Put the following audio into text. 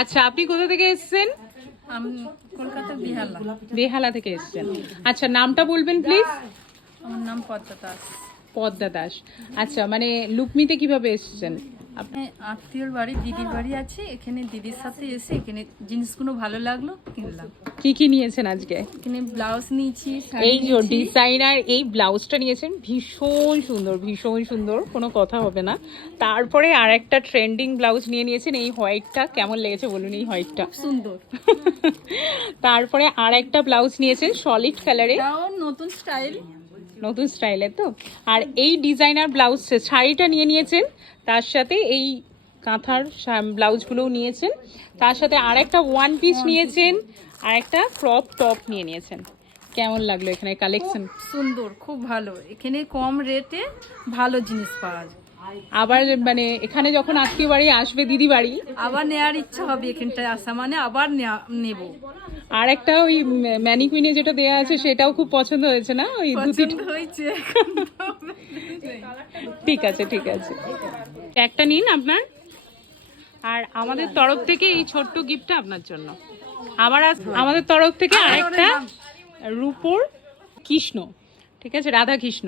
আচ্ছা, আপনি কোথা থেকে এসেছেন? আমি কলকাতা বেহালা। বেহালা থেকে এসেছেন। আচ্ছা, নামটা বলবেন প্লিজ। আমার নাম পদ্মা দাস। পদ্মা দাস। আচ্ছা, মানে লুকমিতে কিভাবে এসেছেন? আপনি আত্মীয়র বাড়ি, দিদির বাড়ি আছে, এখানে দিদির সাথে এসে এখানে জিনিসগুলো ভালো লাগলো, কিনলাম। কি কি নিয়েছেন আজকে? এখানে ব্লাউজ নিয়েছি, শাড়ি এই যে নিয়েছি। ডিজাইনার এই ব্লাউজটা নিয়েছেন, ভীষণ সুন্দর, ভীষণ সুন্দর, কোনো কথা হবে না। তারপরে আর একটা ট্রেন্ডিং ব্লাউজ নিয়েছেন, এই হোয়াইটটা কেমন লেগেছে বলুন? এই হোয়াইটটা খুব সুন্দর। তারপরে আর একটা ব্লাউজ নিয়েছেন সলিড কালারে, তাও নতুন স্টাইল। নতুন স্টাইলের তো। আর এই ডিজাইনার ব্লাউজ শাড়িটা নিয়েছেন, তার সাথে এই কাঁথার ব্লাউজগুলোও নিয়েছেন, তার সাথে আর একটা ওয়ান পিস নিয়েছেন, আর একটা ক্রপ টপ নিয়েছেন। কেমন লাগলো এখানে কালেকশন? সুন্দর, খুব ভালো। এখানে কম রেটে ভালো জিনিস পাওয়া যায়। আবার মানে এখানে যখন আত্মীয় বাড়ি আসবে, দিদি বাড়ি, আবার নেওয়ার ইচ্ছা হবে এখানটায় আসা মানে, আবার নেব। আর একটা ওই ম্যানিকুইনে যেটা দেয়া আছে সেটাও খুব পছন্দ হয়েছে না? ওই ধুতিটা পছন্দ হয়েছে। ঠিক আছে, ঠিক আছে, একটা নিন আপনার। আর আমাদের তরফ থেকে এই ছোট্ট গিফটটা আপনার জন্য। আবার আমাদের তরফ থেকে আরেকটা রূপোর কৃষ্ণ, ঠিক আছে, রাধা কৃষ্ণ।